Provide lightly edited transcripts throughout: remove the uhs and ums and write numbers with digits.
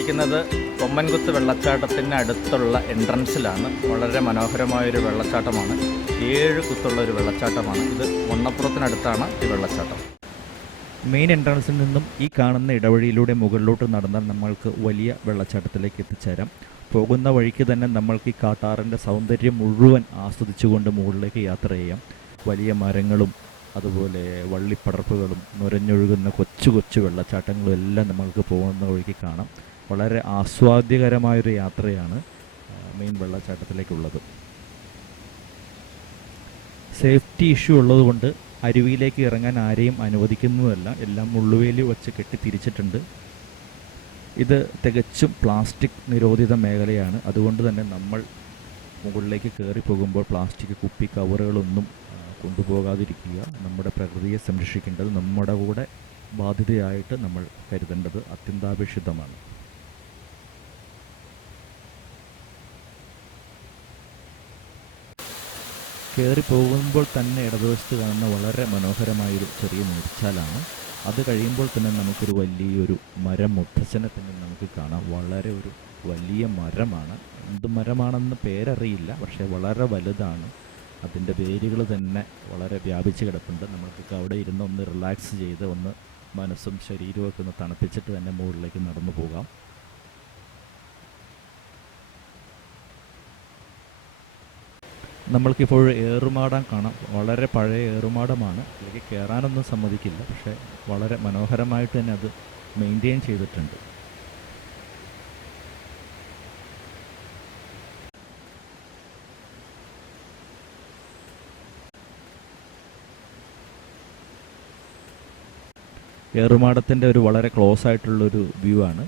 ഞാനിരിക്കുന്നത് തൊമ്മൻകുത്ത് വെള്ളച്ചാട്ടത്തിന് അടുത്തുള്ള എൻട്രൻസിലാണ്. വളരെ മനോഹരമായൊരു വെള്ളച്ചാട്ടമാണ്. 7 കുത്തുള്ള ഒരു വെള്ളച്ചാട്ടമാണ് ഇത്. വണ്ണപ്പുറത്തിനടുത്താണ് ഈ വെള്ളച്ചാട്ടം. മെയിൻ എൻട്രൻസിൽ നിന്നും ഈ കാണുന്ന ഇടവഴിയിലൂടെ മുകളിലോട്ട് നടന്നാൽ നമ്മൾക്ക് വലിയ വെള്ളച്ചാട്ടത്തിലേക്ക് എത്തിച്ചേരാം. പോകുന്ന വഴിക്ക് തന്നെ നമ്മൾക്ക് ഈ കാട്ടാറിൻ്റെ സൗന്ദര്യം മുഴുവൻ ആസ്വദിച്ചുകൊണ്ട് മുകളിലേക്ക് യാത്ര ചെയ്യാം. വലിയ മരങ്ങളും അതുപോലെ വള്ളിപ്പടർപ്പുകളും നുരഞ്ഞൊഴുകുന്ന കൊച്ചു കൊച്ചു വെള്ളച്ചാട്ടങ്ങളും എല്ലാം നമ്മൾക്ക് പോകുന്ന വഴിക്ക് കാണാം. വളരെ ആസ്വാദ്യകരമായൊരു യാത്രയാണ് മെയിൻ വെള്ളച്ചാട്ടത്തിലേക്കുള്ളത്. സേഫ്റ്റി ഇഷ്യൂ ഉള്ളതുകൊണ്ട് അരുവിയിലേക്ക് ഇറങ്ങാൻ ആരെയും അനുവദിക്കുന്നതല്ല. എല്ലാം മുള്ളുവേലി വച്ച് കെട്ടി തിരിച്ചിട്ടുണ്ട്. ഇത് തികച്ചും പ്ലാസ്റ്റിക് നിരോധിത മേഖലയാണ്. അതുകൊണ്ട് തന്നെ നമ്മൾ മുകളിലേക്ക് കയറി പോകുമ്പോൾ പ്ലാസ്റ്റിക് കുപ്പി കവറുകളൊന്നും കൊണ്ടുപോകാതിരിക്കുക. നമ്മുടെ പ്രകൃതിയെ സംരക്ഷിക്കേണ്ടത് നമ്മുടെ കൂടെ ബാധ്യതയായിട്ട് നമ്മൾ കരുതേണ്ടത് അത്യന്താപേക്ഷിതമാണ്. കയറി പോകുമ്പോൾ തന്നെ ഇടതുവശത്ത് കാണുന്ന വളരെ മനോഹരമായൊരു ചെറിയ നീർച്ചാലാണ്. അത് കഴിയുമ്പോൾ തന്നെ നമുക്കൊരു വലിയൊരു മരം മുത്തച്ഛനെ തന്നെ നമുക്ക് കാണാം. വളരെ ഒരു വലിയ മരമാണ്. എന്ത് മരമാണെന്ന് പേരറിയില്ല, പക്ഷേ വളരെ വലുതാണ്. അതിൻ്റെ വേരുകൾ തന്നെ വളരെ വ്യാപിച്ച് കിടപ്പുണ്ട്. നമ്മൾക്കൊക്കെ അവിടെ ഇരുന്ന് ഒന്ന് റിലാക്സ് ചെയ്ത് ഒന്ന് മനസ്സും ശരീരമൊക്കെ ഒന്ന് തണുപ്പിച്ചിട്ട് തന്നെ മുകളിലേക്ക് നടന്നു പോകാം. നമ്മൾക്കിപ്പോൾ ഏറുമാടം കാണാം. വളരെ പഴയ ഏറുമാടമാണ്. അതിലേക്ക് കയറാനൊന്നും സമ്മതിക്കില്ല, പക്ഷേ വളരെ മനോഹരമായിട്ട് തന്നെ അത് മെയിൻറ്റെയിൻ ചെയ്തിട്ടുണ്ട്. ഏറുമാടത്തിൻ്റെ ഒരു വളരെ ക്ലോസ് ആയിട്ടുള്ളൊരു വ്യൂ ആണ്.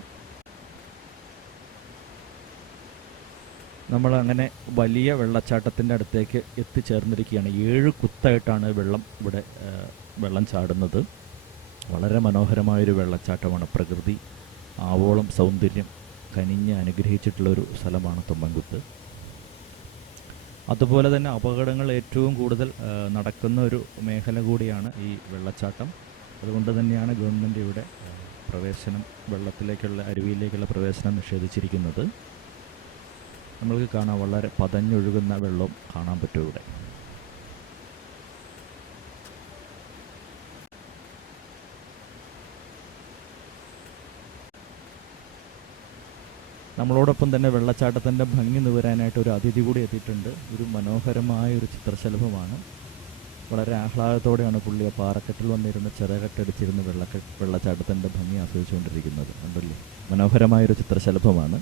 നമ്മൾ അങ്ങനെ വലിയ വെള്ളച്ചാട്ടത്തിൻ്റെ അടുത്തേക്ക് എത്തിച്ചേർന്നിരിക്കുകയാണ്. 7 കുത്തായിട്ടാണ് വെള്ളം ചാടുന്നത്. വളരെ മനോഹരമായൊരു വെള്ളച്ചാട്ടമാണ്. പ്രകൃതി ആവോളം സൗന്ദര്യം കനിഞ്ഞ് അനുഗ്രഹിച്ചിട്ടുള്ളൊരു സ്ഥലമാണ് തൊമ്മൻകുത്ത്. അതുപോലെ തന്നെ അപകടങ്ങൾ ഏറ്റവും കൂടുതൽ നടക്കുന്ന ഒരു മേഖല കൂടിയാണ് ഈ വെള്ളച്ചാട്ടം. അതുകൊണ്ട് തന്നെയാണ് ഗവൺമെൻറ് ഇവിടെ അരുവിയിലേക്കുള്ള പ്രവേശനം നിഷേധിച്ചിരിക്കുന്നത്. നമ്മൾക്ക് കാണാം, വളരെ പതഞ്ഞൊഴുകുന്ന വെള്ളം കാണാൻ പറ്റും ഇവിടെ. നമ്മളോടൊപ്പം തന്നെ വെള്ളച്ചാട്ടത്തിൻ്റെ ഭംഗി നിവരാനായിട്ട് ഒരു അതിഥി കൂടി എത്തിയിട്ടുണ്ട്. ഒരു മനോഹരമായ ഒരു ചിത്രശലഭമാണ്. വളരെ ആഹ്ലാദത്തോടെയാണ് പുള്ളി ആ പാറക്കെട്ടിൽ വന്നിരുന്ന് ചിറകെട്ടടിച്ചിരുന്ന് വെള്ളച്ചാട്ടത്തിൻ്റെ ഭംഗി ആസ്വദിച്ചുകൊണ്ടിരിക്കുന്നത്. ഉണ്ടല്ലേ, മനോഹരമായൊരു ചിത്രശലഭമാണ്.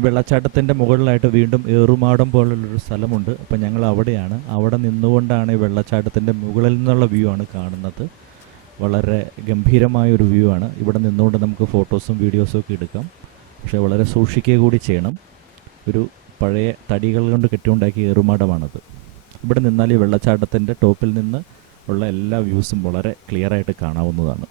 ഈ വെള്ളച്ചാട്ടത്തിൻ്റെ മുകളിലായിട്ട് വീണ്ടും ഏറുമാടം പോലുള്ളൊരു സ്ഥലമുണ്ട്. അപ്പോൾ ഞങ്ങൾ അവിടെയാണ്. അവിടെ നിന്നുകൊണ്ടാണ് ഈ വെള്ളച്ചാട്ടത്തിൻ്റെ മുകളിൽ നിന്നുള്ള വ്യൂ ആണ് കാണുന്നത്. വളരെ ഗംഭീരമായൊരു വ്യൂ ആണ്. ഇവിടെ നിന്നുകൊണ്ട് നമുക്ക് ഫോട്ടോസും വീഡിയോസും ഒക്കെ എടുക്കാം. പക്ഷേ വളരെ സൂക്ഷിക്കുക കൂടി ചെയ്യണം. ഒരു പഴയ തടികൾ കൊണ്ട് കെട്ടിയുണ്ടാക്കിയ ഏറുമാടമാണത്. ഇവിടെ നിന്നാൽ ഈ വെള്ളച്ചാട്ടത്തിൻ്റെ ടോപ്പിൽ നിന്ന് ഉള്ള എല്ലാ വ്യൂസും വളരെ ക്ലിയറായിട്ട് കാണാവുന്നതാണ്.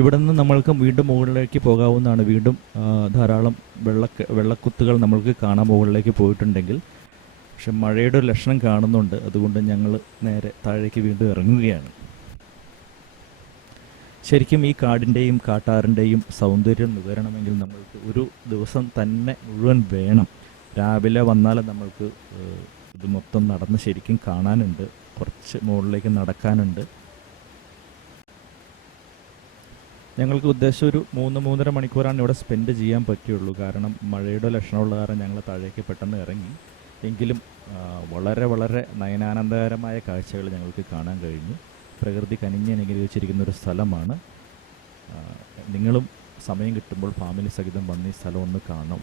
ഇവിടെ നിന്ന് നമ്മൾക്ക് വീണ്ടും മുകളിലേക്ക് പോകാവുന്നതാണ്. വീണ്ടും ധാരാളം വെള്ളക്കുത്തുകൾ നമ്മൾക്ക് കാണാൻ മുകളിലേക്ക് പോയിട്ടുണ്ടെങ്കിൽ. പക്ഷെ മഴയുടെ ഒരു ലക്ഷണം കാണുന്നുണ്ട്. അതുകൊണ്ട് ഞങ്ങൾ നേരെ താഴേക്ക് വീണ്ടും ഇറങ്ങുകയാണ്. ശരിക്കും ഈ കാടിൻ്റെയും കാട്ടാറിൻ്റെയും സൗന്ദര്യം നുകരണമെങ്കിൽ നമ്മൾക്ക് ഒരു ദിവസം തന്നെ മുഴുവൻ വേണം. രാവിലെ വന്നാൽ നമ്മൾക്ക് ഇത് മൊത്തം നടന്ന് ശരിക്കും കാണാനുണ്ട്. കുറച്ച് മുകളിലേക്ക് നടക്കാനുണ്ട്. ഞങ്ങൾക്ക് ഉദ്ദേശം ഒരു 3-3.5 മണിക്കൂറാണ് ഇവിടെ സ്പെൻഡ് ചെയ്യാൻ പറ്റുള്ളൂ. കാരണം മഴയുടെ ലക്ഷണമുള്ള കാരണം ഞങ്ങൾ താഴേക്ക് പെട്ടെന്ന് ഇറങ്ങി. എങ്കിലും വളരെ വളരെ നയനാനന്ദകരമായ കാഴ്ചകൾ ഞങ്ങൾക്ക് കാണാൻ കഴിഞ്ഞു. പ്രകൃതി കനിഞ്ഞ് അനുഗ്രഹിച്ചിരിക്കുന്ന ഒരു സ്ഥലമാണ്. നിങ്ങളും സമയം കിട്ടുമ്പോൾ ഫാമിലി സഹിതം വന്ന് ഈ സ്ഥലം ഒന്ന് കാണണം.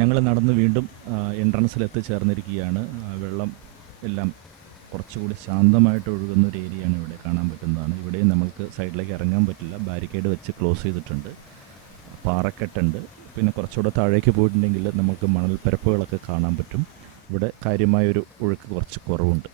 ഞങ്ങൾ നടന്ന് വീണ്ടും എൻട്രൻസിൽ എത്തിച്ചേർന്നിരിക്കുകയാണ്. വെള്ളം എല്ലാം കുറച്ചുകൂടി ശാന്തമായിട്ട് ഒഴുകുന്ന ഒരു ഏരിയയാണ് ഇവിടെ കാണാൻ പറ്റുന്നതാണ്. ഇവിടെ നമുക്ക് സൈഡിലേക്ക് ഇറങ്ങാൻ പറ്റില്ല. ബാരിക്കേഡ് വെച്ച് ക്ലോസ് ചെയ്തിട്ടുണ്ട്. പാറക്കെട്ടുണ്ട്. പിന്നെ കുറച്ചുകൂടെ താഴേക്ക് പോയിട്ടുണ്ടെങ്കിൽ നമുക്ക് മണൽപ്പരപ്പുകളൊക്കെ കാണാൻ പറ്റും. ഇവിടെ കാര്യമായൊരു ഒഴുക്ക് കുറച്ച് കുറവുണ്ട്.